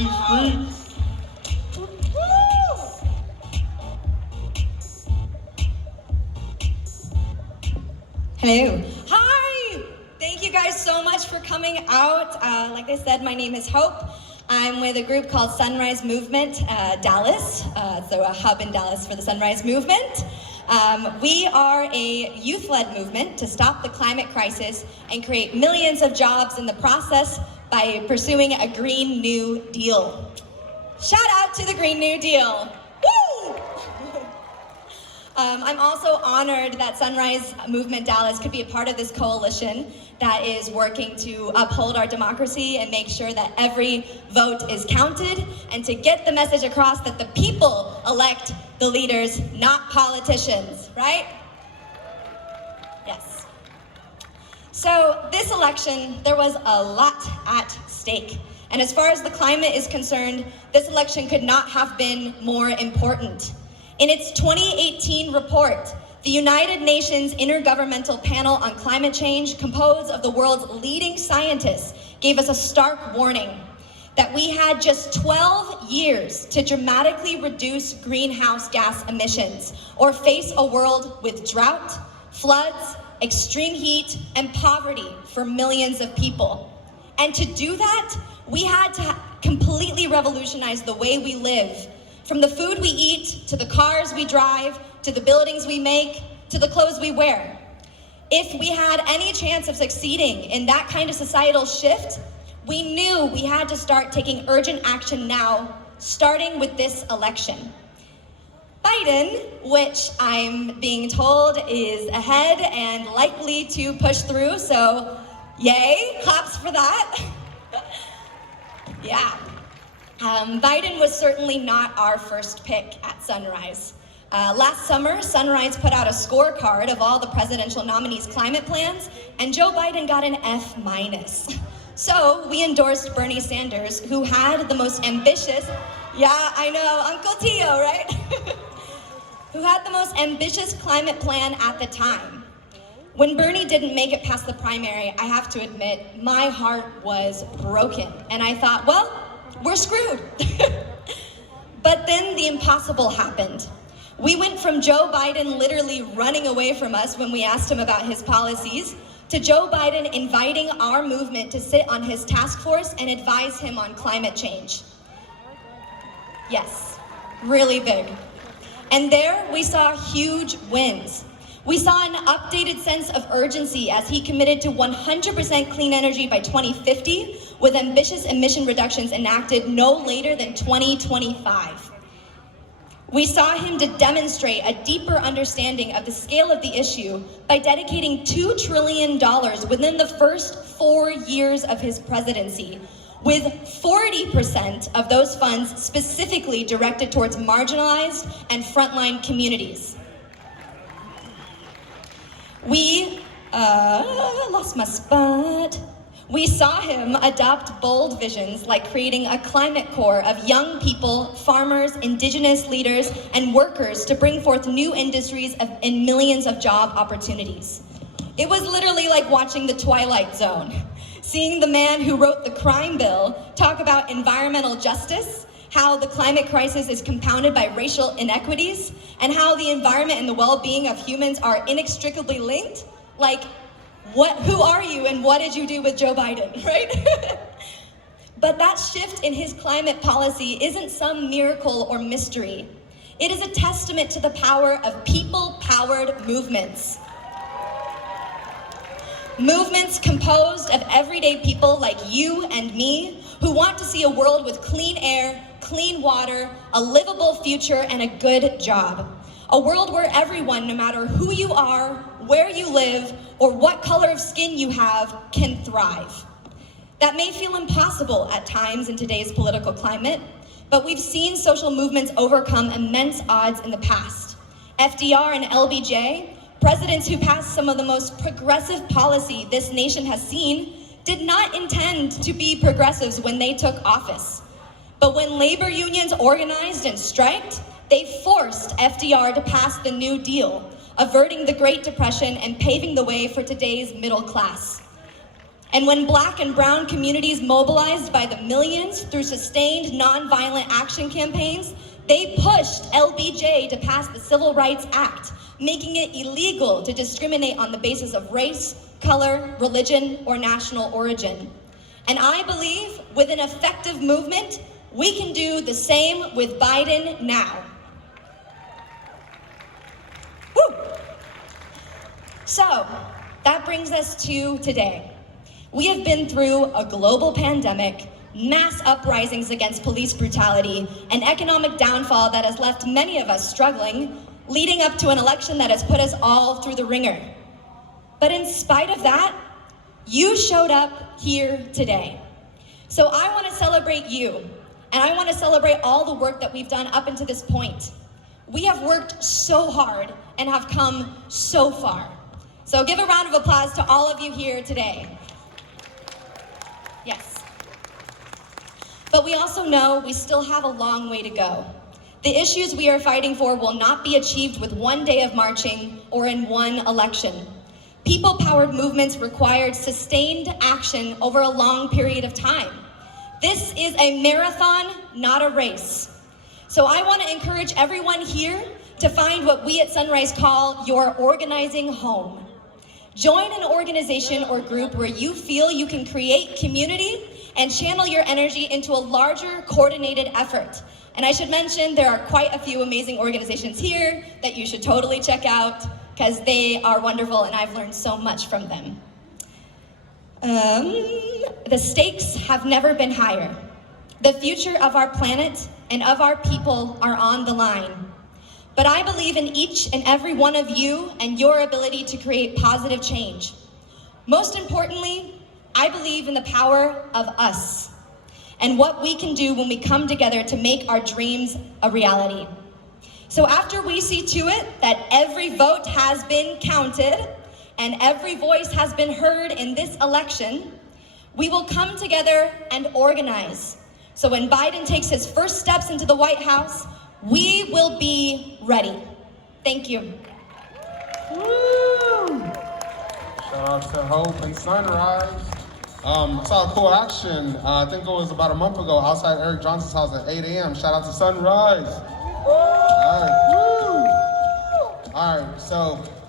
these streets. Hello. Hi! Thank you guys so much for coming out. Like I said, my name is Hope. I'm with a group called Sunrise Movement Dallas. So a hub in Dallas for the Sunrise Movement. We are a youth-led movement to stop the climate crisis and create millions of jobs in the process by pursuing a Green New Deal. Shout out to the Green New Deal. Woo! I'm also honored that Sunrise Movement Dallas could be a part of this coalition that is working to uphold our democracy and make sure that every vote is counted, and to get the message across that the people elect the leaders, not politicians, right? Yes. So this election, there was a lot at stake. And as far as the climate is concerned, this election could not have been more important. In its 2018 report, the United Nations Intergovernmental Panel on Climate Change, composed of the world's leading scientists, gave us a stark warning that we had just 12 years to dramatically reduce greenhouse gas emissions or face a world with drought, floods, extreme heat, and poverty for millions of people. And to do that, we had to completely revolutionize the way we live, from the food we eat, to the cars we drive, to the buildings we make, to the clothes we wear. If we had any chance of succeeding in that kind of societal shift, we knew we had to start taking urgent action now, starting with this election. Biden, which I'm being told is ahead and likely to push through, so yay, claps for that. Yeah. Biden was certainly not our first pick at Sunrise. Last summer, Sunrise put out a scorecard of all the presidential nominees' climate plans, and Joe Biden got an F-. So we endorsed Bernie Sanders, who had the most ambitious, yeah, I know, Uncle Tio, right? Who had the most ambitious climate plan at the time. When Bernie didn't make it past the primary, I have to admit, my heart was broken. And I thought, well, we're screwed. But then the impossible happened. We went from Joe Biden literally running away from us when we asked him about his policies, to Joe Biden inviting our movement to sit on his task force and advise him on climate change. Yes, really big. And there we saw huge wins. We saw an updated sense of urgency as he committed to 100% clean energy by 2050, with ambitious emission reductions enacted no later than 2025. We saw him to demonstrate a deeper understanding of the scale of the issue by dedicating $2 trillion within the first 4 years of his presidency, with 40% of those funds specifically directed towards marginalized and frontline communities. We, lost my spot. We saw him adopt bold visions like creating a climate corps of young people, farmers, indigenous leaders, and workers to bring forth new industries and millions of job opportunities. It was literally like watching The Twilight Zone, seeing the man who wrote the crime bill talk about environmental justice, how the climate crisis is compounded by racial inequities, and how the environment and the well-being of humans are inextricably linked. Like, who are you and what did you do with Joe Biden, right? But that shift in his climate policy isn't some miracle or mystery. It is a testament to the power of people-powered movements. Movements composed of everyday people like you and me who want to see a world with clean air, clean water, a livable future, and a good job. A world where everyone, no matter who you are, where you live, or what color of skin you have, can thrive. That may feel impossible at times in today's political climate, but we've seen social movements overcome immense odds in the past. FDR and LBJ, presidents who passed some of the most progressive policy this nation has seen, did not intend to be progressives when they took office. But when labor unions organized and striked, they forced FDR to pass the New Deal, averting the Great Depression and paving the way for today's middle class. And when Black and brown communities mobilized by the millions through sustained nonviolent action campaigns, they pushed LBJ to pass the Civil Rights Act, making it illegal to discriminate on the basis of race, color, religion, or national origin. And I believe with an effective movement, we can do the same with Biden now. Woo! So, that brings us to today. We have been through a global pandemic, mass uprisings against police brutality, an economic downfall that has left many of us struggling, leading up to an election that has put us all through the ringer. But in spite of that, you showed up here today. So I want to celebrate you, and I want to celebrate all the work that we've done up until this point. We have worked so hard and have come so far. So give a round of applause to all of you here today. Yes. But we also know we still have a long way to go. The issues we are fighting for will not be achieved with one day of marching or in one election. People-powered movements required sustained action over a long period of time. This is a marathon, not a race. So I want to encourage everyone here to find what we at Sunrise call your organizing home. Join an organization or group where you feel you can create community and channel your energy into a larger, coordinated effort. And I should mention there are quite a few amazing organizations here that you should totally check out because they are wonderful and I've learned so much from them. The stakes have never been higher. The future of our planet and of our people are on the line. But I believe in each and every one of you and your ability to create positive change. Most importantly, I believe in the power of us and what we can do when we come together to make our dreams a reality. So after we see to it that every vote has been counted and every voice has been heard in this election, we will come together and organize. So when Biden takes his first steps into the White House, we will be ready. Thank you. Woo! Shout out to Hope and Sunrise. I saw a cool action, I think it was about a month ago, outside Eric Johnson's house at 8 a.m. Shout out to Sunrise. All right, so